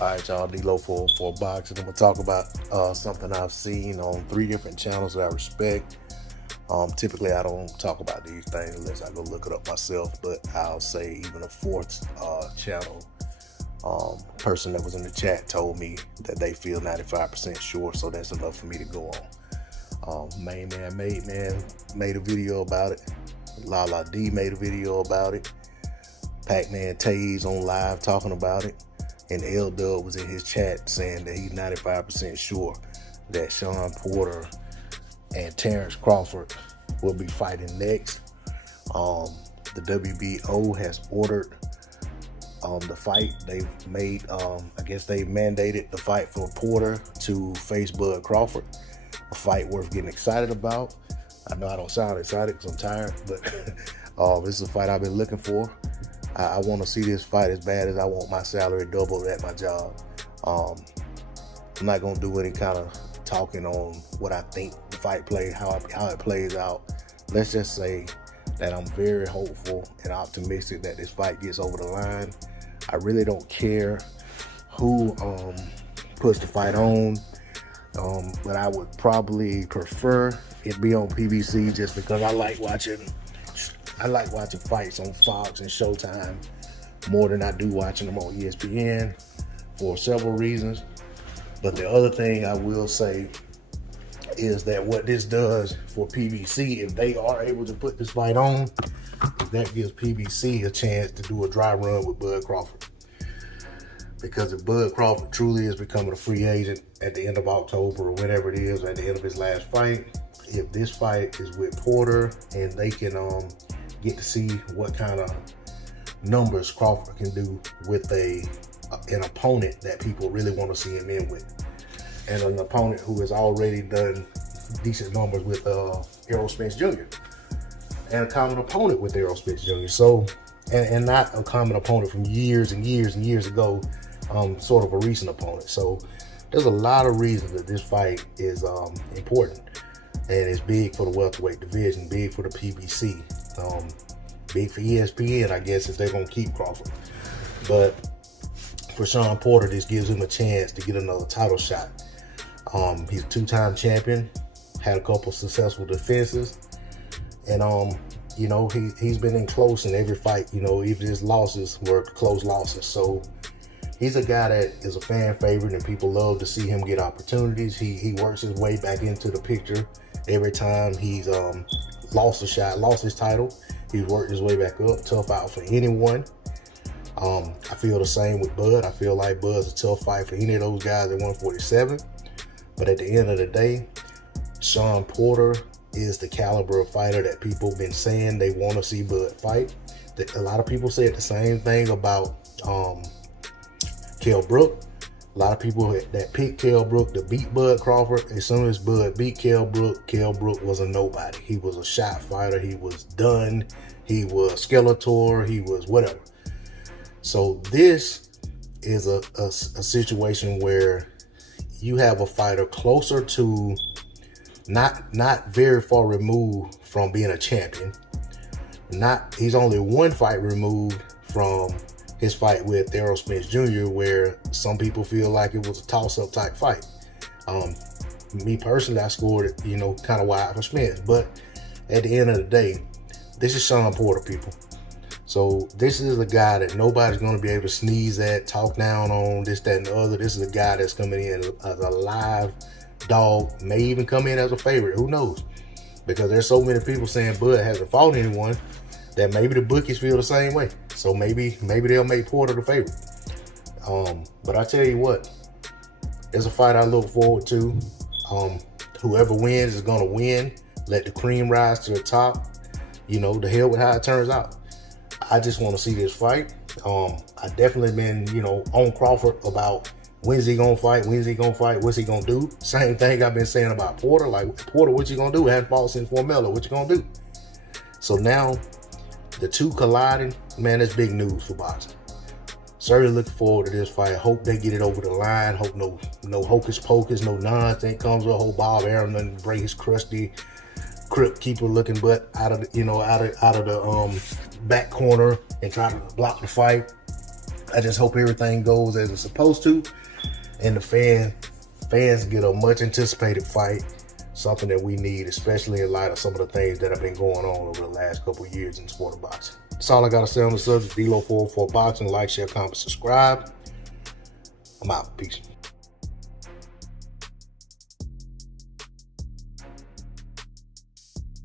All right, y'all, D-Lo for boxing. I'm gonna talk about something I've seen on 3 different channels that I respect. Typically, I don't talk about these things unless I go look it up myself, but I'll say even a 4th channel person that was in the chat told me that they feel 95% sure, so that's enough for me to go on. Main Man made a video about it. Lala D made a video about it. Pac-Man Taze on live talking about it. And L-Dub was in his chat saying that he's 95% sure that Shawn Porter and Terence Crawford will be fighting next. The WBO has ordered the fight. They've made, I guess they mandated the fight for Porter to face Bud Crawford. A fight worth getting excited about. I know I don't sound excited because I'm tired, but this is a fight I've been looking for. I want to see this fight as bad as I want my salary doubled at my job. I'm not going to do any kind of talking on what I think the fight plays, how it plays out. Let's just say that I'm very hopeful and optimistic that this fight gets over the line. I really don't care who puts the fight on, but I would probably prefer it be on PBC just because I like watching fights on Fox and Showtime more than I do watching them on ESPN for several reasons. But the other thing I will say is that what this does for PBC, if they are able to put this fight on, is that gives PBC a chance to do a dry run with Bud Crawford. Because if Bud Crawford truly is becoming a free agent at the end of October or whenever it is, at the end of his last fight, if this fight is with Porter and they can get to see what kind of numbers Crawford can do with an opponent that people really want to see him in with, and an opponent who has already done decent numbers with Errol Spence Jr. and a common opponent with Errol Spence Jr. So, and not a common opponent from years and years and years ago, sort of a recent opponent. So there's a lot of reasons that this fight is important, and it's big for the welterweight division, big for the PBC. Big for ESPN, I guess, if they're going to keep Crawford. But for Shawn Porter, this gives him a chance to get another title shot. He's a 2-time champion, had a couple successful defenses, and he's been in close in every fight. Even his losses were close losses. So he's a guy that is a fan favorite, and people love to see him get opportunities. He works his way back into the picture every time he's lost his title. He's worked his way back up. Tough out for anyone. I feel the same with Bud. I feel like Bud's a tough fight for any of those guys at 147. But at the end of the day, Shawn Porter is the caliber of fighter that people have been saying they want to see Bud fight. A lot of people said the same thing about Kell Brook. A lot of people that picked Kell Brook to beat Bud Crawford. As soon as Bud beat Kell Brook was a nobody. He was a shot fighter. He was done. He was Skeletor. He was whatever. So this is a situation where you have a fighter closer to not very far removed from being a champion. He's only 1 fight removed from his fight with Errol Spence Jr., where some people feel like it was a toss-up type fight. Me personally, I scored it, kind of wide for Spence. But at the end of the day, this is Shawn Porter, people. So this is a guy that nobody's going to be able to sneeze at, talk down on, this, that, and the other. This is a guy that's coming in as a live dog, may even come in as a favorite. Who knows? Because there's so many people saying Bud hasn't fought anyone that maybe the bookies feel the same way. So maybe they'll make Porter the favorite. But I tell you what, it's a fight I look forward to. Whoever wins is gonna win. Let the cream rise to the top. The hell with how it turns out. I just want to see this fight. I definitely been, on Crawford about when's he gonna fight, what's he gonna do. Same thing I've been saying about Porter. Like, Porter, what you gonna do? Hadn't fought since Formella. What you gonna do? So now, the two colliding, man, that's big news for boxing. Certainly looking forward to this fight. Hope they get it over the line. Hope no hocus pocus, no nonsense comes with. Hope Bob Arum doesn't break his crusty crypt keeper looking butt out of the back corner and try to block the fight. I just hope everything goes as it's supposed to, and the fans get a much anticipated fight, something that we need, especially in light of some of the things that have been going on over the last couple of years in the sport of boxing. That's all I got to say on the subject. D-Lo 404 Boxing. Like, share, comment, subscribe. I'm out. Peace.